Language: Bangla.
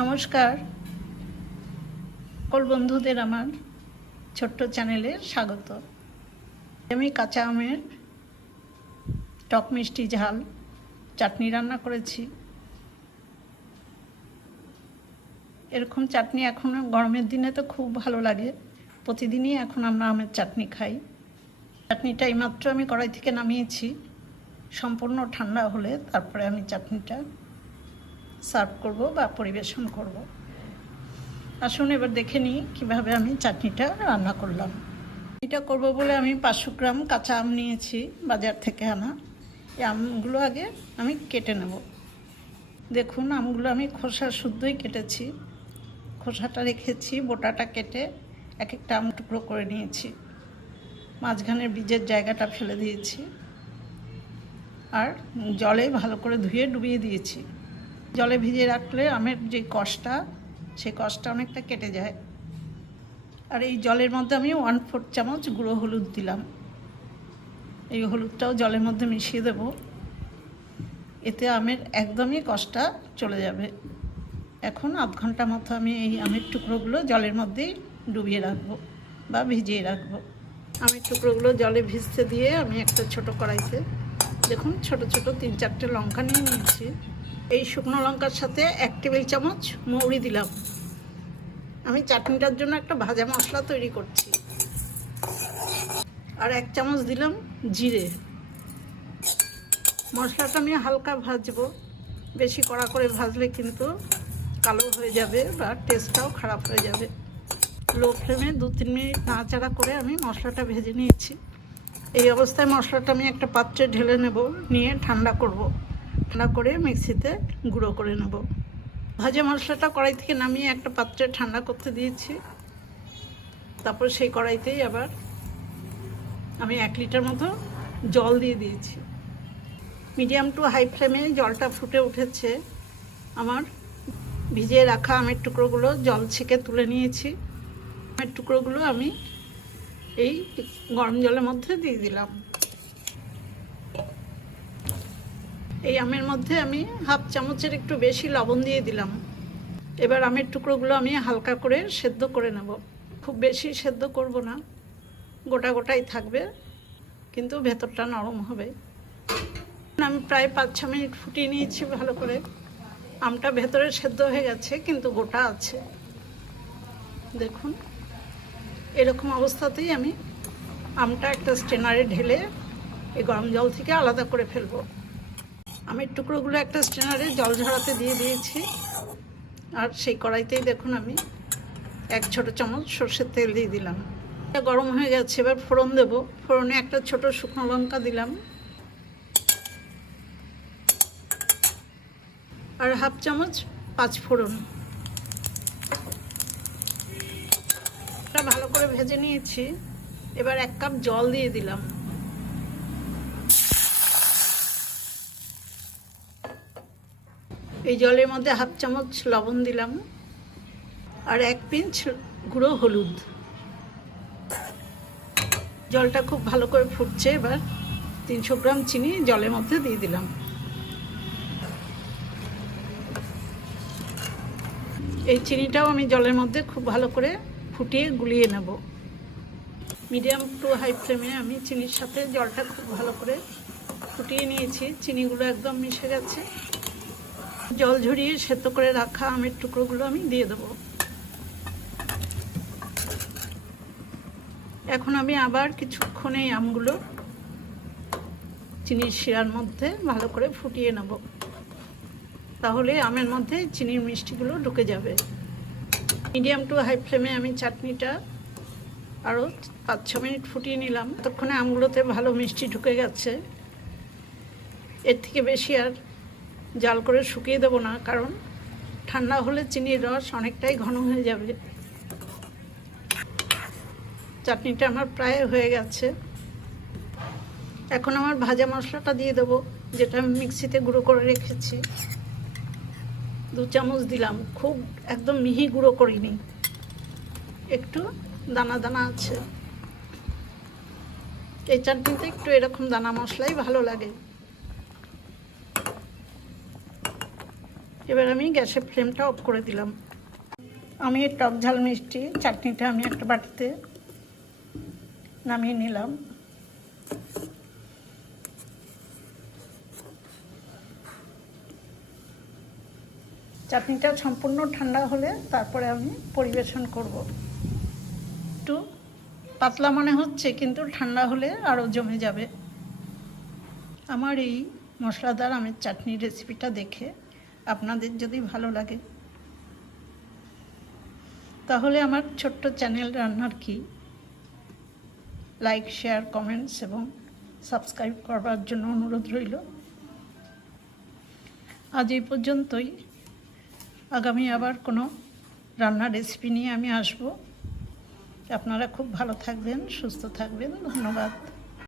নমস্কার সকল বন্ধুদের আমার ছোট্ট চ্যানেলে স্বাগত। আমি কাঁচা আমের টক মিষ্টি ঝাল চাটনি রান্না করেছি। এরকম চাটনি এখন গরমের দিনে তো খুব ভালো লাগে, প্রতিদিনই এখন আমরা আমের চাটনি খাই। চাটনিটা এইমাত্র আমি কড়াই থেকে নামিয়েছি, সম্পূর্ণ ঠান্ডা হলে তারপরে আমি চাটনিটা সার্ভ করব বা পরিবেশন করব। আসুন এবার দেখে নিই কীভাবে আমি চাটনিটা রান্না করলাম। এটা করব বলে আমি 500 গ্রাম কাঁচা আম নিয়েছি বাজার থেকে আনা। এই আমগুলো আগে আমি কেটে নেব। দেখুন আমগুলো আমি খোসা শুদ্ধই কেটেছি, খোসাটা রেখেছি, বোটাটা কেটে এক একটা আম টুকরো করে নিয়েছি, মাঝখানের বীজের জায়গাটা ফেলে দিয়েছি আর জলে ভালো করে ধুয়ে ডুবিয়ে দিয়েছি। জলে ভিজিয়ে রাখলে আমের যে কষটা, সেই কষটা অনেকটা কেটে যায়। আর এই জলের মধ্যে আমি 1/4 চামচ গুঁড়ো হলুদ দিলাম। এই হলুদটাও জলের মধ্যে মিশিয়ে দেব, এতে আমের একদমই কষটা চলে যাবে। এখন আধ ঘন্টা মতো আমি এই আমের টুকরোগুলো জলের মধ্যেই ডুবিয়ে রাখবো বা ভিজিয়ে রাখবো। আমের টুকরোগুলো জলে ভিজতে দিয়ে আমি একটা ছোট কড়াইতে দেখুন ছোট ছোট 3-4টে লঙ্কা নিয়ে নিয়েছি। এই শুকনো লঙ্কার সাথে 1 টেবিল চামচ মৌরি দিলাম। আমি চাটনিটার জন্য একটা ভাজা মশলা তৈরি করছি। আর 1 চামচ দিলাম জিরে। মশলাটা আমি হালকা ভাজবো, বেশি কড়া করে ভাজলে কিন্তু কালো হয়ে যাবে বা টেস্টটাও খারাপ হয়ে যাবে। লো ফ্লেমে 2-3 মিনিট নাড়াচাড়া করে আমি মশলাটা ভেজে নিয়েছি। এই অবস্থায় মশলাটা আমি একটা পাত্রে ঢেলে নেব, নিয়ে ঠান্ডা করব। ঠান্ডা করে মিক্সিতে গুঁড়ো করে নেব। ভাজা মশলাটা কড়াই থেকে নামিয়ে একটা পাত্রে ঠান্ডা করতে দিয়েছি। তারপর সেই কড়াইতেই আবার আমি 1 লিটার মতো জল দিয়ে দিয়েছি। মিডিয়াম টু হাই ফ্লেমে জলটা ফুটে উঠেছে। আমার ভিজিয়ে রাখা আমের টুকরোগুলো জল ছেঁকে তুলে নিয়েছি। আমের টুকরোগুলো আমি এই গরম জলের মধ্যে দিয়ে দিলাম। এই আমের মধ্যে আমি 1/2 চামচের একটু বেশি লবণ দিয়ে দিলাম। এবার আমের টুকরোগুলো আমি হালকা করে সেদ্ধ করে নেব। খুব বেশি সেদ্ধ করব না, গোটা গোটাই থাকবে, কিন্তু ভেতরটা নরম হবে। আমি প্রায় 5-6 মিনিট ফুটিয়ে নিয়েছি ভালো করে। আমটা ভেতরে সেদ্ধ হয়ে গেছে কিন্তু গোটা আছে। দেখুন এরকম অবস্থাতেই আমি আমটা একটা স্ট্রেনারে ঢেলে এই গরম জল থেকে আলাদা করে ফেলবো। আমের টুকরোগুলো একটা স্ট্রেনারে জল ঝরাতে দিয়ে দিয়েছি। আর সেই কড়াইতেই দেখুন আমি 1 ছোট চামচ সর্ষের তেল দিয়ে দিলাম। এটা গরম হয়ে গেছে, এবার ফোড়ন দেব। ফোড়নে একটা ছোট শুকনো লঙ্কা দিলাম আর 1/2 চামচ 5 ফোড়ন। এটা ভালো করে ভেজে নিয়েছি। এবার 1 কাপ জল দিয়ে দিলাম। এই জলের মধ্যে 1/2 চামচ লবণ দিলাম আর 1 পিঞ্চ গুঁড়ো হলুদ। জলটা খুব ভালো করে ফুটছে। এবার 300 গ্রাম চিনি জলের মধ্যে দিয়ে দিলাম। এই চিনিটাও আমি জলের মধ্যে খুব ভালো করে ফুটিয়ে গুলিয়ে নেব। মিডিয়াম টু হাই ফ্লেমে আমি চিনির সাথে জলটা খুব ভালো করে ফুটিয়ে নিয়েছি। চিনিগুলো একদম মিশে গেছে। জল ঝরিয়ে সেদ্ধ করে রাখা আমের টুকরোগুলো আমি দিয়ে দেবো। এখন আমি আবার কিছুক্ষণ এই আমগুলো চিনির শিরার মধ্যে ভালো করে ফুটিয়ে নেব, তাহলে আমের মধ্যে চিনির মিষ্টিগুলো ঢুকে যাবে। মিডিয়াম টু হাই ফ্লেমে আমি চাটনিটা আরও 5-6 মিনিট ফুটিয়ে নিলাম। ততক্ষণে আমগুলোতে ভালো মিষ্টি ঢুকে গেছে। এর থেকে বেশি আর জাল করে শুকিয়ে দেবো না, কারণ ঠান্ডা হলে চিনির রস অনেকটাই ঘন হয়ে যাবে। চাটনিটা আমার প্রায় হয়ে গেছে। এখন আমার ভাজা মশলাটা দিয়ে দেবো, যেটা আমি মিক্সিতে গুঁড়ো করে রেখেছি। 2 চামচ দিলাম। খুব একদম মিহি গুঁড়ো করিনি, একটু দানা দানা আছে। এই চাটনিতে একটু এরকম দানা মশলাই ভালো লাগে। এবার আমি গ্যাসের ফ্লেমটা অফ করে দিলাম। আমি টক ঝাল মিষ্টি চাটনিটা আমি একটা বাটিতে নামিয়ে নিলাম। চাটনিটা সম্পূর্ণ ঠান্ডা হলে তারপরে আমি পরিবেশন করব। একটু পাতলা মনে হচ্ছে, কিন্তু ঠান্ডা হলে আরও জমে যাবে। আমার এই মশলাদার আমের চাটনির রেসিপিটা দেখে আপনাদের যদি ভালো লাগে তাহলে আমার ছোট্ট চ্যানেল রান্নার কি লাইক, শেয়ার, কমেন্টস এবং সাবস্ক্রাইব করবার জন্য অনুরোধ রইল। আজ এই পর্যন্তই। আগামী আবার কোনো রান্নার রেসিপি নিয়ে আমি আসব। আপনারা খুব ভালো থাকবেন, সুস্থ থাকবেন। ধন্যবাদ।